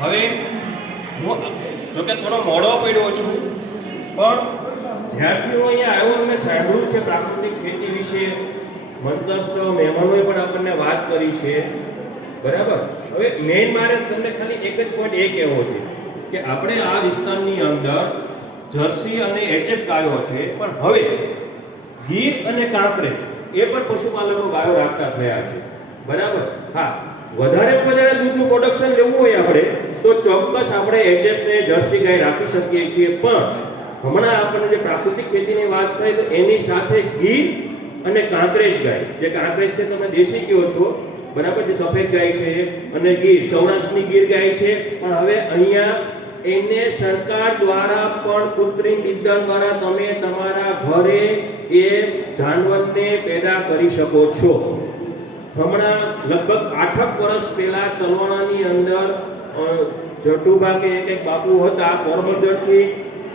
હવે હું જોકે થોડો મોડો પડ્યો છું, પણ જ્યારથી હું અહીંયા આવ્યો મેં સાંભળ્યું છે પ્રાકૃતિક ખેતી વિશે. મંતસ્થ મહેમાનોએ પણ આપણને વાત કરી છે. બરાબર? હવે મેઇન મારે તમને ખાલી એક જ પોઈન્ટ એ કહેવો છે કે આપણે આ વિસ્તારની અંદર જર્સી અને એચએફ ગાયો છે, પણ હવે ગીર અને કાંકરેજ એ પણ પશુપાલનો ગાયો રાખતા થયા છે. બરાબર? હા. વધારે વધારે દૂધનું પ્રોડક્શન લેવું હોય આપણે તો ચોક્કસ આપણે એજેપને જર્સી ગાય રાખી શકીએ છીએ, પણ હમણાં આપણને જે પ્રાકૃતિક ખેતીની વાત થઈ તો એની સાથે ગીર અને કાંકરેજ ગાય. જે કાંકરેજ છે, તમે દેશી કહો છો, બરાબર જે સફેદ ગાય છે અને ગીર, સૌરાષ્ટ્રની ગીર ગાય છે, પણ હવે અહીંયા એને સરકાર દ્વારા પણ કૃત્રિમ ઇંધણ દ્વારા તમે તમારા ઘરે એ જાનવરને પેદા કરી શકો છો. હમણાં લગભગ આઠક વર્ષ પહેલા તલવાણાની અંદર જટુભા કે એક એક બાપુ હતા, પોરબંદરથી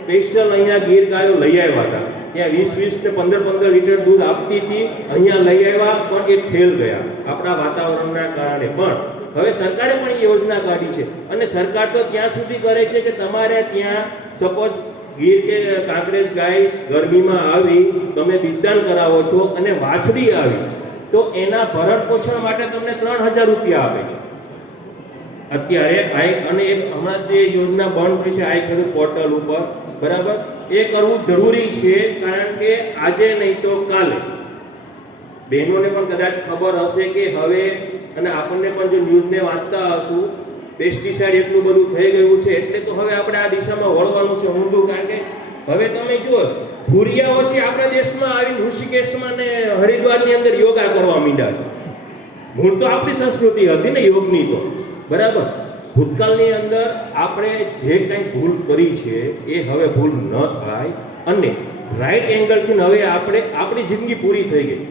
સ્પેશિયલ અહીંયા ગીર ગાયો લઈ આવ્યા હતા. ત્યાં વીસ વીસ ને પંદર પંદર લીટર દૂધ આપતી હતી, અહીંયા લઈ આવ્યા, પણ એ ફેલ ગયા આપણા વાતાવરણના કારણે. પણ હવે સરકારે પણ એ યોજના કાઢી છે. અને સરકાર તો ત્યાં સુધી કરે છે કે તમારે ત્યાં સપોઝ ગીર કે કાંકરેજ ગાય ગરમીમાં આવી, તમે બિદાન કરાવો છો અને વાછડી આવી તો એના ભરણ પોષણ માટે તમને ત્રણ હજાર રૂપિયા આપે છે. અત્યારે આઈ અને એ હમણાં જે યોજના બંધ થઈ છે, આઈ ખેડૂત પોર્ટલ ઉપર, બરાબર? એ કરવું જરૂરી છે કારણ કે આજે નહીં તો કાલે. બહેનોને પણ કદાચ ખબર હશે કે હવે, અને આપણને પણ જો ન્યૂઝને વાંચતા હશું પેસ્ટિસાઇડ એટલું બધું થઈ ગયું છે, એટલે તો હવે આપણે આ દિશામાં વળવાનું છે ઊંધું, કારણ કે હવે તમે જુઓ ભૂરિયાઓ છે, આપણા દેશમાં આવીને ઋષિકેશમાં ને હરિદ્વારની અંદર યોગા કરવા માંડ્યા છે. મૂળ તો આપણી સંસ્કૃતિ હતી ને યોગની તો. બરાબર? ભૂતકાળની અંદર આપણે જે કંઈ ભૂલ કરી છે, એ હવે ભૂલ ન થાય. અને રાઈટ એંગલથી હવે આપણે, આપણી જિંદગી પૂરી થઈ ગઈ.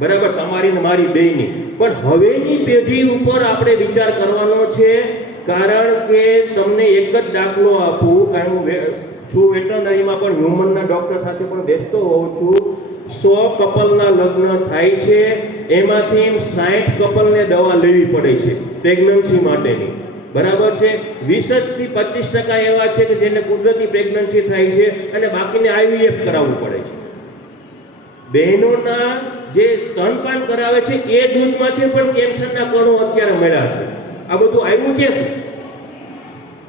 બરાબર? તમારી ને મારી બેયની પણ હવેની પેઢી ઉપર આપણે વિચાર કરવાનો છે, કારણ કે તમને એક જ દાખલો આપું કારણ હું છું વેટરનરીમાં પણ હ્યુમનના ડૉક્ટર સાથે પણ બેસતો હોઉં છું. સો કપલના લગ્ન થાય છે. એમાંથી સાઠ કપલને દવા લેવી પડે છે પ્રેગ્નન્સી માટેની. બરાબર છે? વીસથી પચીસ ટકા એવા છે કે જેને કુદરતી પ્રેગ્નન્સી થાય છે અને બાકીને આઈવીએફ કરાવવું પડે છે. બહેનોના જે સ્તનપાન કરાવે છે એ દૂધમાંથી પણ કેન્સરના કણો અત્યારે મળ્યા છે. આ બધું આવ્યું કેમ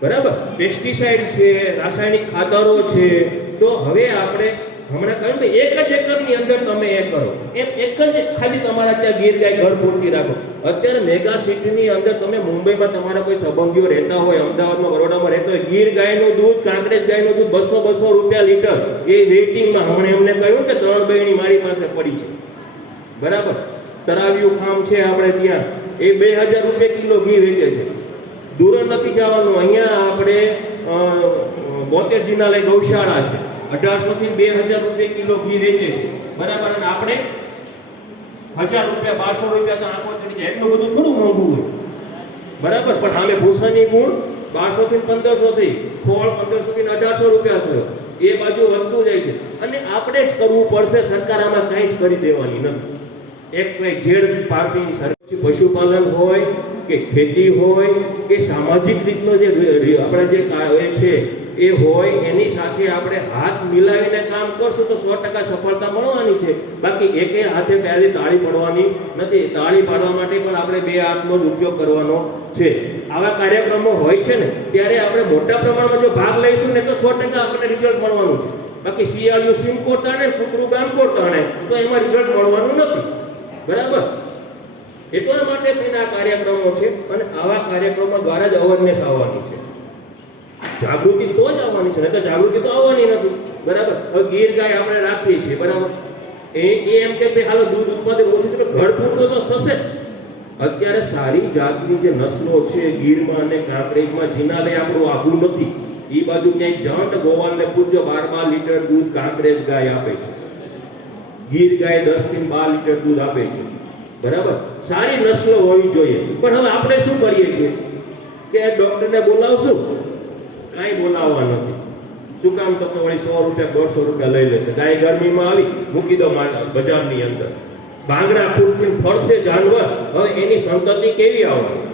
બરાબર? પેસ્ટિસાઇડ છે, રાસાયણિક ખાતરો છે. તો હવે આપણે હમણાં કહ્યું કે એક જ એકરની અંદર તમે એ કરો. એમ એક જ ખાલી તમારા ત્યાં ગીર ગાય ઘર પૂરતી રાખો. અત્યારે મેગા સિટીની અંદર તમે મુંબઈમાં તમારા કોઈ સંબંધીઓ રહેતા હોય, અમદાવાદમાં, બરોડામાં રહેતા હોય ગીર ગાયનું દૂધ કાંકરેજ ગાયનું દૂધ બસો બસો રૂપિયા લીટર. એ વેઇટિંગમાં હમણાં એમને કહ્યું કે ત્રણ બહેણી મારી પાસે પડી છે. બરાબર? તરાવ્યું ફાર્મ છે આપણે ત્યાં. એ બે હજાર રૂપિયા કિલો ઘી વેચે છે. દૂર નથી જવાનું. અહીંયા આપણે અ, બોતેર જિનાલય ગૌશાળા છે. અઢારસો થી બે હજાર રૂપિયા કિલો ઘી વેચે છે. બરાબર અને આપણે હજાર રૂપિયા બારસો રૂપિયા તો આંખો ચડી જાય. એટલું બધું થોડું મોંઘું હોય. બરાબર પણ સામે ભૂસાની ગુણ બારસો થી પંદરસો થી ફોળ પંદરસો થી અઢારસો રૂપિયા થયો. એ બાજુ વધતું જાય છે. અને આપણે જ કરવું પડશે સરકાર આમાં કાંઈ જ કરી દેવાની નથી. એક્સ વાય ઝેડ પાર્ટીની સર્વિસ પશુપાલન હોય કે ખેતી હોય કે સામાજિક રીતનો જે રે- જે એ છે, એ હોય, એની સાથે આપણે હાથ મિલાવીને કામ કરશું તો સો ટકા સફળતા મળવાની છે. બાકી એકે હાથે ત્યારે તાળી પડવાની નથી, તાળી પાડવા માટે પણ આપણે બે હાથનો જ ઉપયોગ કરવાનો છે. આવા કાર્યક્રમો હોય છે ને, ત્યારે આપણે મોટા પ્રમાણમાં જો ભાગ લઈશું ને તો સો ટકા આપણને રિઝલ્ટ મળવાનું છે. બાકી શિયાળું સિમકોર કોટાણે કૂતરું ગામ કોટાણે, તો એમાં રિઝલ્ટ મળવાનું નથી. બરાબર? એટલા માટે થઈને આ કાર્યક્રમો છે અને આવા કાર્યક્રમો દ્વારા જ અવેરનેસ આવવાની છે. જાગૃતિ તો જ આવવાની છે નહીં તો જાગૃતિ તો આવવાની નથી. બરાબર? હવે ગીર ગાય આપણે રાખીએ છીએ, બરાબર? એ એમ કે ભાઈ, હાલો, દૂધ ઉત્પાદન ઓછું તો ઘર પૂરતો તો થશે. અત્યારે સારી જાતની જે નસલો છે, ગીરમાં અને કાંકરેજમાં જીનાલય આપણું આઘું નથી, એ બાજુ ક્યાંય જંટ ગોવાલને પૂજ્ય બાર બાર લીટર દૂધ કાંકરેજ ગાય આપે છે. ગીર ગાય દસથી બાર લીટર દૂધ આપે છે. બરાબર? સારી નસલો હોવી જોઈએ. પણ હવે આપણે શું કરીએ છીએ? કે ડોક્ટરને બોલાવશું? કાંઈ બોલાવવા નથી. શું કામ તમે વળી સો રૂપિયા, દોઢસો રૂપિયા લઈ લેશે? ગાય ગરમીમાં આવી, મૂકી દો બજારની અંદર. ભાંગરા ફૂટથી ફરશે જાનવર. હવે એની સંતતિ કેવી આવવાની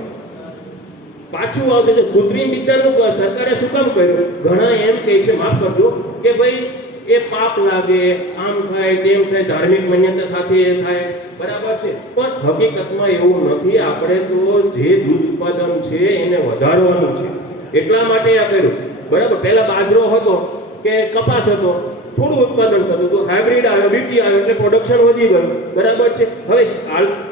પાછું આવશે તો કૃત્રિમ વિજ્ઞાનનું સરકારે શું કામ કર્યું? ઘણા એમ કહે છે, માફ કરજો, કે ભાઈ એ પાપ લાગે, આમ થાય, તેમ થાય, ધાર્મિક માન્યતા સાથે એ થાય, બરાબર છે. પણ હકીકતમાં એવું નથી. આપણે તો જે દૂધ ઉત્પાદન છે એને વધારવાનું છે. એટલા માટે આ કર્યું. બરાબર? પહેલા બાજરો હતો કે કપાસ હતો? થોડું ઉત્પાદન થતું હતું હાઇબ્રિડ આવ્યો, બીટી આવ્યો, એટલે પ્રોડક્શન વધી ગયું. બરાબર છે? હવે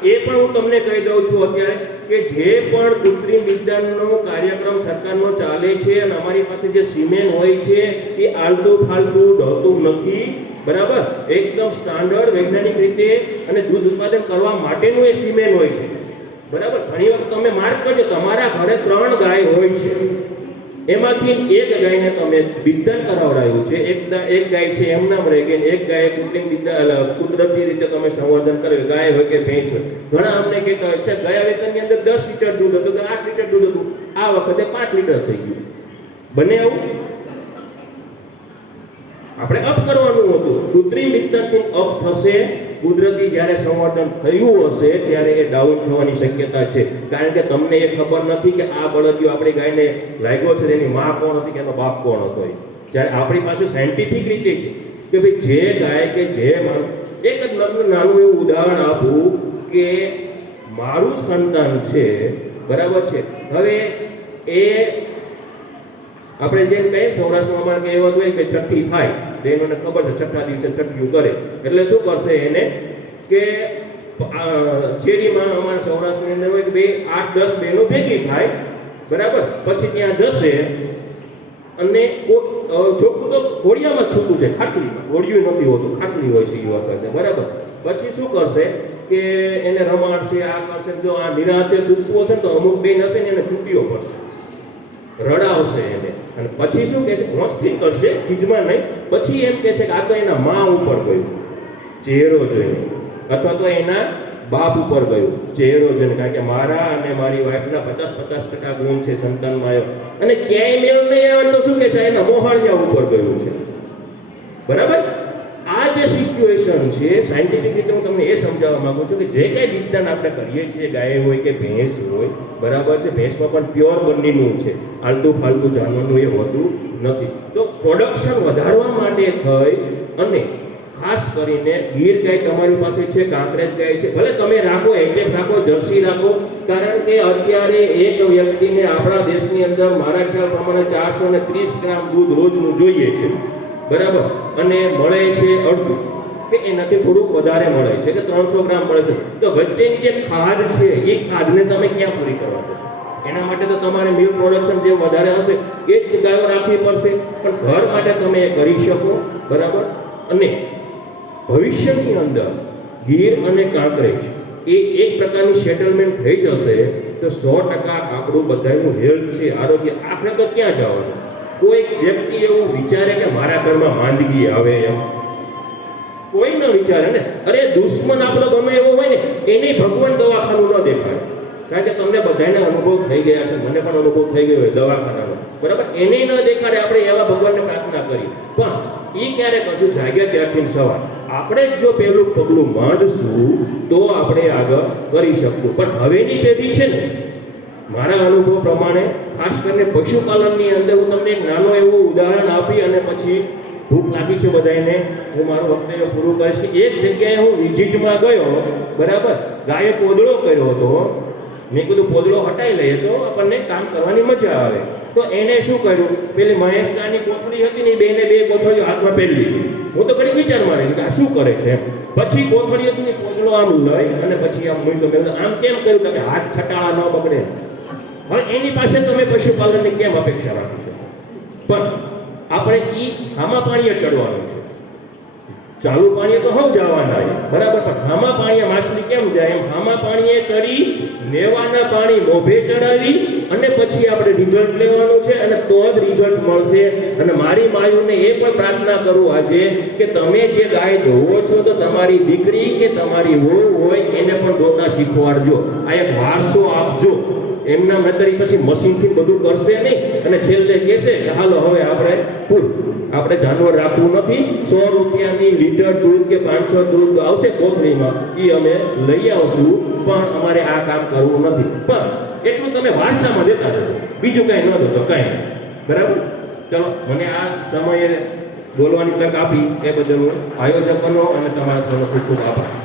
એ પણ હું તમને કહી દઉં છું અત્યારે કે જે પણ કૃત્રિમ વિજ્ઞાનનો કાર્યક્રમ સરકારનો ચાલે છે અને અમારી પાસે જે સિમેન્ટ હોય છે, એ આલતુ ફાલતુ, ઢળતું નથી. બરાબર? એકદમ સ્ટાન્ડર્ડ વૈજ્ઞાનિક રીતે અને દૂધ ઉત્પાદન કરવા માટેનું એ સિમેન્ટ હોય છે. બરાબર? ઘણી વખત તમે માર્ક કરજો, તમારા ઘરે ત્રણ ગાય હોય છે. એમાંથી એક ગાયને તમે વિજ્ઞાન કરાવડાવ્યું છે. એક એક ગાય છે, એમ નામ રહી ગઈ એક ગાય કૃત્રિમ વિદ્યા કુદરતી રીતે તમે સંવર્ધન કર્યું, ગાય હોય કે ભેંસ હોય. ઘણા અમને કહેતા હોય છે ગયા વેતનની અંદર દસ લીટર દૂધ હતું કે આઠ લીટર દૂધ હતું. આ વખતે પાંચ લીટર થઈ ગયું. બને આવું? આપણે અપ કરવાનું હતું. કૃત્રિમ વિજ્ઞાનથી અપ થશે કુદરતી જ્યારે સંવર્ધન થયું હશે, ત્યારે એ ડાઉન થવાની શક્યતા છે. કારણ કે તમને એ ખબર નથી કે આ બળદિયો આપણી ગાયને લાગ્યો છે, તેની માં કોણ હતી કે એનો બાપ કોણ હતો જ્યારે આપણી પાસે સાયન્ટિફિક રીતે છે કે ભાઈ જે ગાય કે જે માણસ, એક જ નાનું એવું ઉદાહરણ આપું કે મારું સંતાન છે, બરાબર છે. હવે એ આપણે જેમ કહીએ સૌરાષ્ટ્રમાં કહેવત હોય કે છઠ્ઠી થાય એને ખબર છે, છઠ્ઠા દિવસે છઠ્ઠિયું કરે. એટલે શું કરશે એને કે શેરીમાં અમારા સૌરાષ્ટ્રની અંદર હોય કે બે, આઠ, દસ બહેનો ભેગી થાય, બરાબર? પછી ત્યાં જશે અને છોકરું તો ઘોડિયામાં જ છૂટું છે, ખાટલીમાં. ઘોડિયું નથી હોતું, ખાટલી હોય છે યુવા કરશે બરાબર? પછી શું કરશે કે એને રમાડશે, આ કરશે, જો આ નિરાતે છૂટવું હશે તો અમુક બેન હશે ને એને છૂટીઓ પડશે. રડાવશે એને. અને પછી શું કહે છે? મસ્તી કરશે, ખીજમાં નહીં. પછી એમ કહે છે કે આ તો એના મા ઉપર ગયું. ચહેરો જોઈને. અથવા તો એના બાપ ઉપર ગયું. ચહેરો જોઈને. કારણ કે મારા અને મારી વાઈફના પચાસ પચાસ ટકા ગુણ છે સંતાનમાં આવ્યો અને ક્યાંય મેળ નહીં આવે તો શું કહે છે? એના મોહાળિયા ઉપર ગયું છે. બરાબર? સિચ્યુએશન છે સાયન્ટિફિક રીતે હું તમને એ સમજાવવા માંગુ છું કે જે કાંઈ વિજ્ઞાન આપણે કરીએ છીએ, ગાય હોય કે ભેંસ હોય, બરાબર છે, ભેંસમાં પણ પ્યોર બનીનું છે. આલતુ ફાલતુ જાનવરનું એ હોતું નથી. તો પ્રોડક્શન વધારવા માટે થઈ અને ખાસ કરીને ગીર ગાય તમારી પાસે છે, કાંકરેજ ગાય છે, ભલે તમે રાખો એક્ઝેક્ટ રાખો, જર્સી રાખો, કારણ કે અત્યારે એક વ્યક્તિને આપણા દેશની અંદર મારા ખ્યાલ પ્રમાણે ચારસો ને ત્રીસ ગ્રામ દૂધ રોજનું જોઈએ છે. બરાબર? અને મળે છે અડધું. કે એનાથી થોડુંક વધારે મળે છે કે ત્રણસો ગ્રામ મળે છે. તો વચ્ચેની જે ખાદ છે, એ ખાદને તમે ક્યાં પૂરી કરવા જશો? એના માટે તો તમારે મિલ્ક પ્રોડક્શન જે વધારે હશે, એ જ ગાયો રાખવી પડશે. પણ ઘર માટે તમે એ કરી શકો, બરાબર? અને ભવિષ્યની અંદર ગીર અને કાંકરેજ એ એક પ્રકારની સેટલમેન્ટ થઈ જશે, તો સો ટકા આપણું બધાનું હેલ્થ છે, આરોગ્ય. આપણે તો ક્યાં જવાનું કોઈક વ્યક્તિ એવું વિચારે કે મારા ઘરમાં માંદગી આવે એમ. કોઈ ન વિચારે ને, અરે દુશ્મન આપણો ગમે એવો હોય ને, એને ભગવાન દવાખાનું ન દેખાય. કારણ કે તમને બધાને અનુભવ થઈ ગયા છે, મને પણ અનુભવ થઈ ગયો હોય દવાખાનાનો. બરાબર? એને ન દેખાડે આપણે એવા ભગવાનને પ્રાર્થના કરી. પણ એ ક્યારે કશું જાગ્યા ત્યારથી સવાર. આપણે જો પહેલું પગલું માંડશું, તો આપણે આગળ કરી શકશું. પણ હવેની પેઢી છે ને, મારા અનુભવ પ્રમાણે, ખાસ કરીને પશુપાલનની અંદર હું તમને એક નાનો એવું ઉદાહરણ આપી અને પછી ભૂખ લાગી છે બધાને હું મારું વક્તવ્ય પૂરું કરીશ એક જગ્યાએ હું વિઝિટમાં ગયો, બરાબર? ગાયે પોદળો કર્યો હતો, મેં કીધું પોદળો હટાવી લઈએ તો આપણને કામ કરવાની મજા આવે. તો એને શું કર્યું? પેલી મહેશ ચાની કોથળી હતી ને બેને બે કોથળીઓ હાથમાં પહેરી લીધી. હું તો ઘણી વિચારમાં રહી કે આ શું કરે છે? પછી કોથળી હતી ને પોદળો આમ લઈ અને પછી આમ મૂક્યો. મેં આમ કેમ કર્યું? કે હાથ છટાળા ન બગડે. હવે એની પાસે તમે પશુપાલનની કેમ અપેક્ષા રાખી શકો પણ આપણે એ હામા પાણીએ ચડવાનું છે. ચાલુ પાણીએ તો હવ જવાના બરાબર? પણ હામા પાણીએ માછલી કેમ જાય? એમ હામા પાણીએ ચડી નેવાના પાણી મોભે ચડાવી અને પછી આપણે રિઝલ્ટ લેવાનું છે અને તો જ રિઝલ્ટ મળશે. અને મારી માયુને એ પણ પ્રાર્થના કરું આજે કે તમે જે ગાય ધોવો છો તો તમારી દીકરી કે તમારી વહુ હોય એને પણ ધોતા શીખવાડજો. આ એક વારસો આપજો. એમના મતરી પછી મશીનથી બધું કરશે નહીં. અને છેલ્લે કહેશે કે હાલો, હવે આપણે ફૂલ આપણે જાનવર રાખવું નથી. સો રૂપિયાની લીટર દૂધ કે પાંચસો દૂધ આવશે કોથળીમાં. એ અમે લઈ આવશું, પણ અમારે આ કામ કરવું નથી. પણ એટલું તમે વારસામાં દેતા રહેજો. બીજું કાંઈ ન દેતો, કાંઈ બરાબર? ચલો, મને આ સમયે બોલવાની તક આપી. એ બદલ હું આયોજકોનો અને તમારા સૌનો ખૂબ ખૂબ આભાર.